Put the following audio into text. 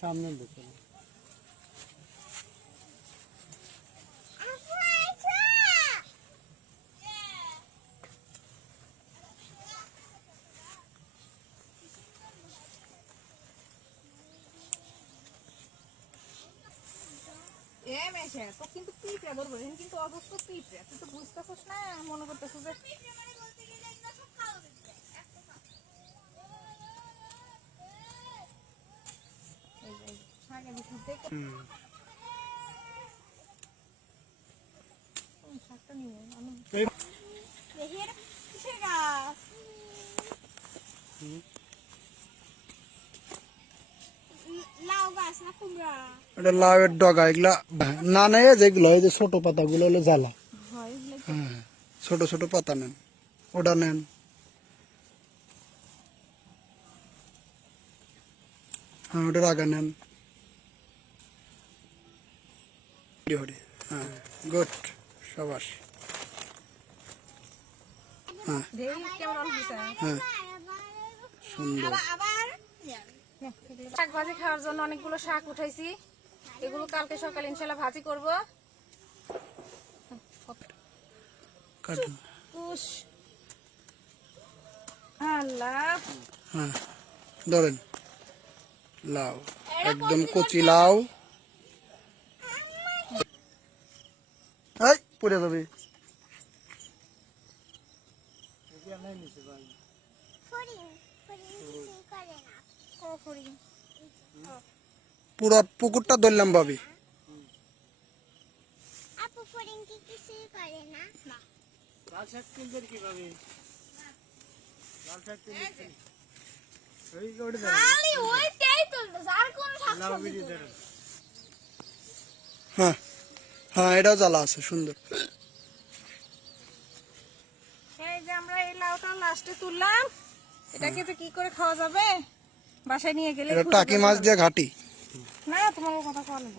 সামনে ঢুকে এ মেশে তো কিন্তু পিঁপড়ে, বলব কিন্তু অবশ্য পিঁপড়ে। তুই তো বুঝতেছিস না, মনে করতেছিস যে এই যে, এই যে, শাকের ভিতর দেখে হুম কোন শাকটা নিয়ে আমি এই দেখি এটা লাউয়ের ডগা, এগুলা না নেয় যেগুলো, এই যে ছোট পাতাগুলো হলো জ্বালা। হ্যাঁ ছোট ছোট পাতা নেন, ওটা নেন। হ্যাঁ ওটার আগা নেন। হরি হ্যাঁ গুড সাবাস। হ্যাঁ। হ্যাঁ সুন্দর। শাক ভাজি খাওয়ার জন্য অনেকগুলো শাক উঠাইছি। এগুলো কালকে সকালে ইনশাল্লাহ ভাজি করব। হ্যাঁ ধরেন। লাউ একদম কচি লাউ এই পড়ে যাবে। পুরো পুকুরটা ধরলাম ভাবি হ্যাঁ হ্যাঁ এটাও জ্বালা আছে সুন্দর। এই যে আমরা এই লাউটা লাস্টে তুললাম এটাকে কি করে খাওয়া যাবে? বাসায় নিয়ে গেলে এটা টাকি মাছ দিয়ে ঘাটি। না তোমাকে কথা লাগবে।